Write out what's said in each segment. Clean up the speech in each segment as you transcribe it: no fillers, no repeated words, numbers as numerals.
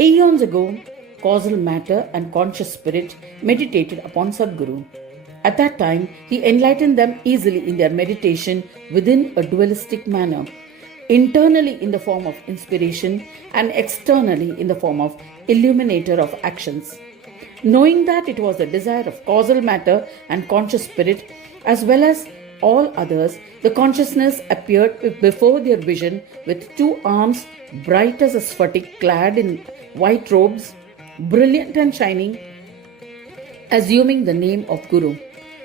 Aeons ago, causal matter and conscious spirit meditated upon Sadguru. At that time, he enlightened them easily in their meditation within a dualistic manner, internally in the form of inspiration and externally in the form of illuminator of actions. Knowing that it was the desire of causal matter and conscious spirit, as well as all others, the consciousness appeared before their vision with two arms bright as a sphatic, clad in white robes, brilliant and shining, assuming the name of Guru.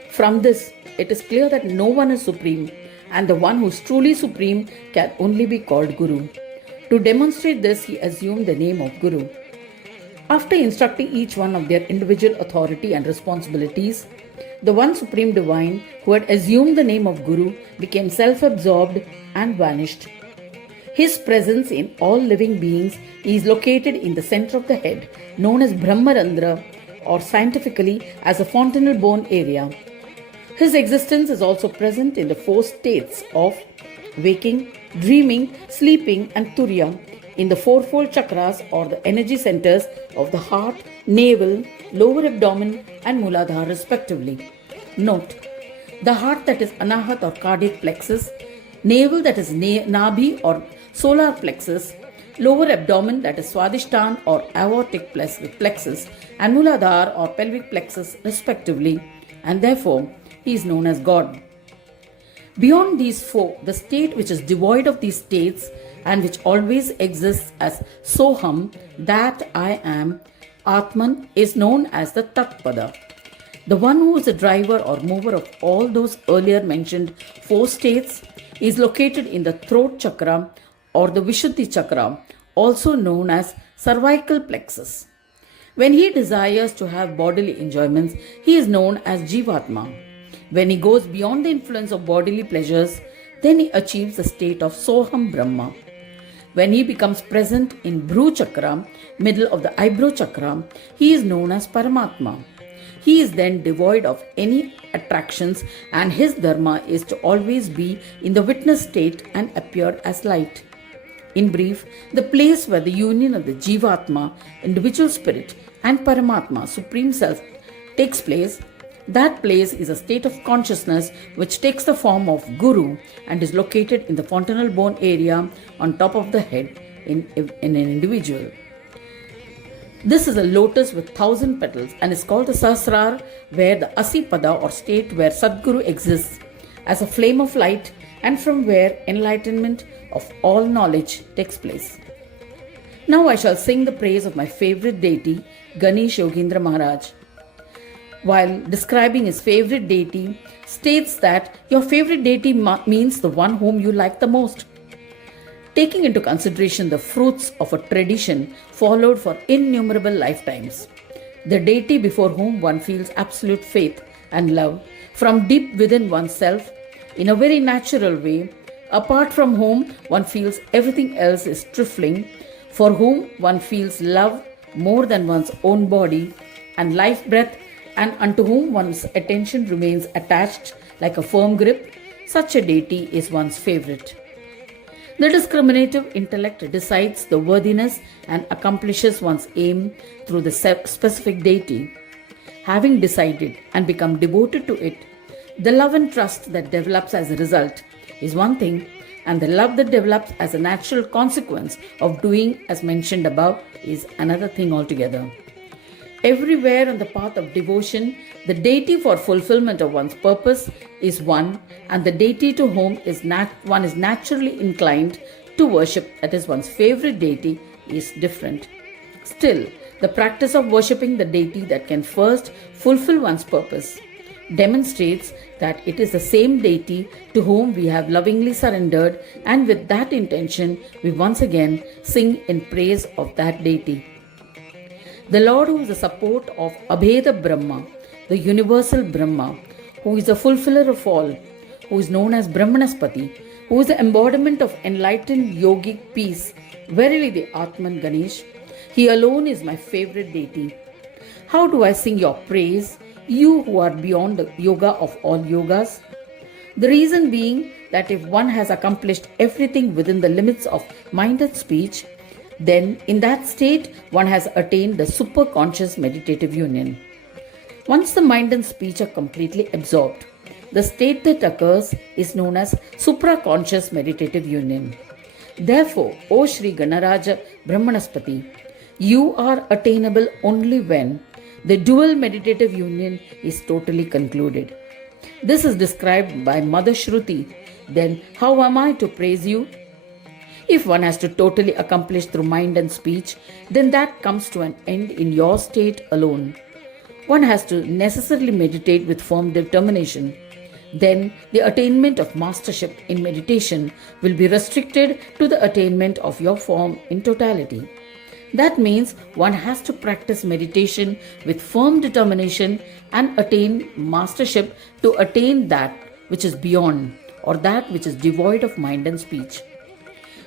From this, it is clear that no one is supreme, and the one who is truly supreme can only be called Guru. To demonstrate this, he assumed the name of Guru. After instructing each one of their individual authority and responsibilities, the one Supreme Divine who had assumed the name of Guru became self-absorbed and vanished. His presence in all living beings is located in the center of the head, known as Brahmarandra, or scientifically as a fontanel bone area. His existence is also present in the four states of waking, dreaming, sleeping, and turiya, in the fourfold chakras or the energy centers of the heart, navel, lower abdomen, and Muladhara respectively. Note, the heart, that is Anahat or cardiac plexus, navel, that is Nabhi or solar plexus, lower abdomen, that is Swadhisthana or aortic plexus, and Muladhara or pelvic plexus respectively, and therefore he is known as God. Beyond these four, the state which is devoid of these states and which always exists as Soham, that I am, Atman, is known as the Tatpada. The one who is the driver or mover of all those earlier mentioned four states is located in the throat chakra or the Vishuddhi chakra, also known as cervical plexus. When he desires to have bodily enjoyments, he is known as Jivatma. When he goes beyond the influence of bodily pleasures, then he achieves the state of Soham Brahma. When he becomes present in Bhru Chakra, middle of the eyebrow chakra, he is known as Paramatma. He is then devoid of any attractions, and his dharma is to always be in the witness state and appear as light. In brief, the place where the union of the Jivatma, individual spirit, and Paramatma, Supreme Self, takes place, that place is a state of consciousness which takes the form of Guru and is located in the fontanel bone area on top of the head in an individual. This is a lotus with 1,000 petals and is called the Sahasrar, where the Asipada or state where Sadguru exists as a flame of light and from where enlightenment of all knowledge takes place. Now I shall sing the praise of my favorite deity, Ganesh Yogendra Maharaj. While describing his favorite deity, states that your favorite deity means the one whom you like the most. Taking into consideration the fruits of a tradition followed for innumerable lifetimes, the deity before whom one feels absolute faith and love from deep within oneself in a very natural way, apart from whom one feels everything else is trifling, for whom one feels love more than one's own body and life breath, and unto whom one's attention remains attached like a firm grip, such a deity is one's favorite. The discriminative intellect decides the worthiness and accomplishes one's aim through the specific deity. Having decided and become devoted to it, the love and trust that develops as a result is one thing, and the love that develops as a natural consequence of doing as mentioned above is another thing altogether. Everywhere on the path of devotion, the deity for fulfillment of one's purpose is one, and the deity to whom one is naturally inclined to worship, that is one's favorite deity, is different. Still, the practice of worshipping the deity that can first fulfill one's purpose demonstrates that it is the same deity to whom we have lovingly surrendered, and with that intention we once again sing in praise of that deity. The Lord, who is the support of Abheda Brahma, the universal Brahma, who is the fulfiller of all, who is known as Brahmanaspati, who is the embodiment of enlightened yogic peace, verily the Atman Ganesh, he alone is my favorite deity. How do I sing your praise, you who are beyond the yoga of all yogas? The reason being that if one has accomplished everything within the limits of mind and speech, Then, in that state, one has attained the superconscious meditative union. Once the mind and speech are completely absorbed, the state that occurs is known as supraconscious meditative union. Therefore, O Shri Ganaraja Brahmanaspati, you are attainable only when the dual meditative union is totally concluded. This is described by Mother Shruti. Then, how am I to praise you? If one has to totally accomplish through mind and speech, then that comes to an end in your state alone. One has to necessarily meditate with firm determination. Then the attainment of mastership in meditation will be restricted to the attainment of your form in totality. That means one has to practice meditation with firm determination and attain mastership to attain that which is beyond, or that which is devoid of mind and speech.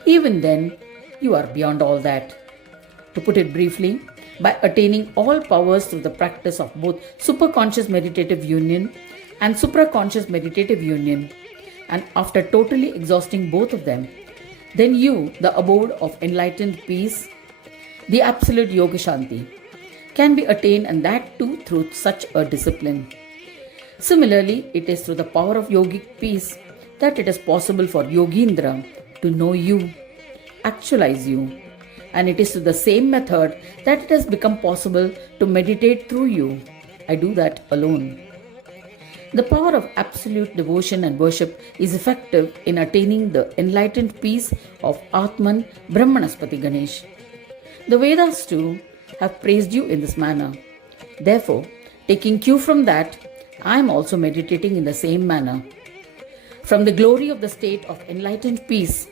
Even then, you are beyond all that. To put it briefly, by attaining all powers through the practice of both superconscious meditative union and supraconscious meditative union, and after totally exhausting both of them, then you, the abode of enlightened peace, the absolute Yoga Shanti, can be attained, and that too through such a discipline. Similarly, it is through the power of yogic peace that it is possible for Yogindra to know you, actualize you, and it is through the same method that it has become possible to meditate through you. I do that alone. The power of absolute devotion and worship is effective in attaining the enlightened peace of Atman Brahmanaspati Ganesh. The Vedas too have praised you in this manner. Therefore, taking cue from that, I am also meditating in the same manner. From the glory of the state of enlightened peace,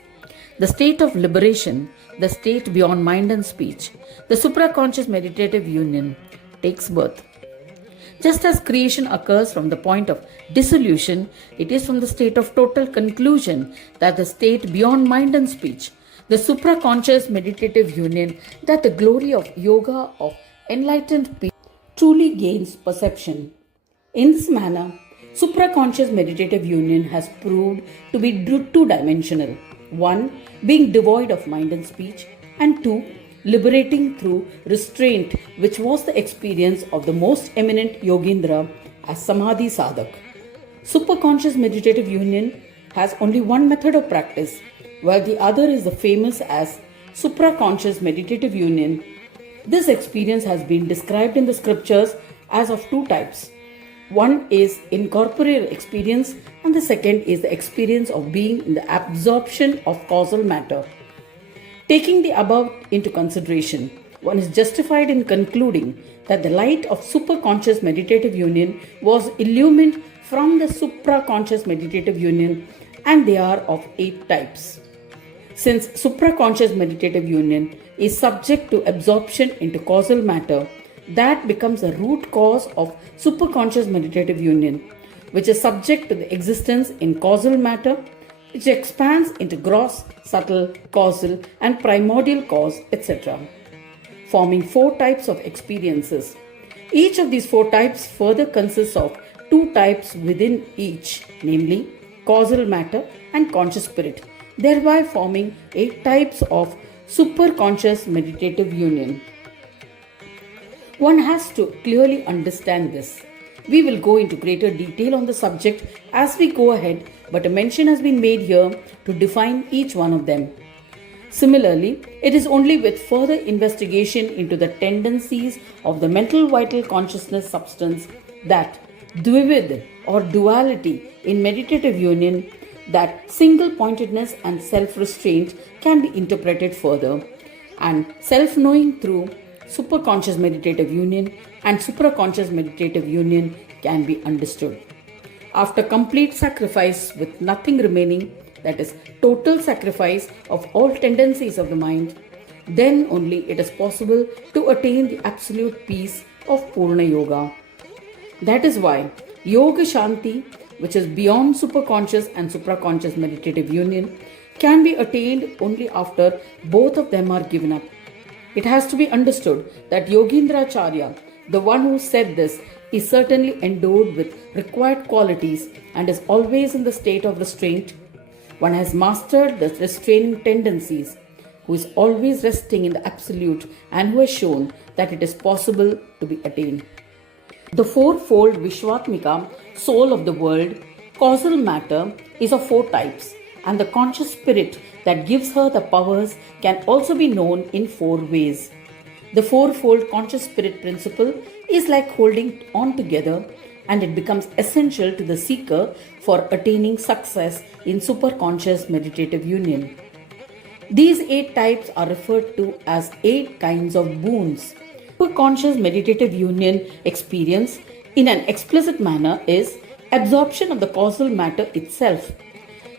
the state of liberation, the state beyond mind and speech, the supraconscious meditative union takes birth. Just as creation occurs from the point of dissolution, it is from the state of total conclusion that the state beyond mind and speech, the supraconscious meditative union, that the glory of yoga of enlightened peace truly gains perception. In this manner, supraconscious meditative union has proved to be two-dimensional. 1. Being devoid of mind and speech, and 2. Liberating through restraint, which was the experience of the most eminent Yogindra as Samadhi Sadhak. Superconscious meditative union has only one method of practice, while the other is the famous as supraconscious meditative union. This experience has been described in the scriptures as of two types. One is incorporeal experience, and the second is the experience of being in the absorption of causal matter. Taking the above into consideration, one is justified in concluding that the light of superconscious meditative union was illumined from the supraconscious meditative union, and they are of 8 types. Since supraconscious meditative union is subject to absorption into causal matter, that becomes the root cause of superconscious meditative union, which is subject to the existence in causal matter, which expands into gross, subtle, causal, and primordial cause, etc., forming 4 types of experiences. Each of these 4 types further consists of 2 types within each, namely causal matter and conscious spirit, thereby forming 8 types of superconscious meditative union. One has to clearly understand this. We will go into greater detail on the subject as we go ahead, but a mention has been made here to define each one of them. Similarly, it is only with further investigation into the tendencies of the mental vital consciousness substance that dvivid or duality in meditative union, that single pointedness and self-restraint can be interpreted further, and self-knowing through superconscious meditative union and supraconscious meditative union can be understood. After complete sacrifice with nothing remaining, that is, total sacrifice of all tendencies of the mind, then only it is possible to attain the absolute peace of Purna Yoga. That is why Yoga Shanti, which is beyond superconscious and supraconscious meditative union, can be attained only after both of them are given up. It has to be understood that Yogindracharya, the one who said this, is certainly endowed with required qualities and is always in the state of restraint. One has mastered the restraining tendencies, who is always resting in the Absolute and who has shown that it is possible to be attained. The fourfold Vishwatmika, soul of the world, causal matter, is of four types, and the conscious spirit that gives her the powers can also be known in four ways. The fourfold conscious spirit principle is like holding on together, and it becomes essential to the seeker for attaining success in superconscious meditative union. These 8 types are referred to as 8 kinds of boons. Superconscious meditative union experience in an explicit manner is absorption of the causal matter itself.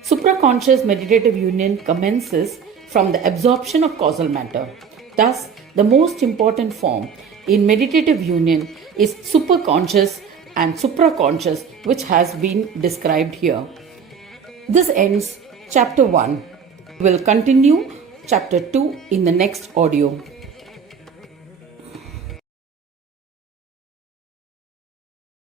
Supraconscious meditative union commences from the absorption of causal matter. Thus, the most important form in meditative union is superconscious and supraconscious, which has been described here. This ends chapter 1. We will continue chapter 2 in the next audio.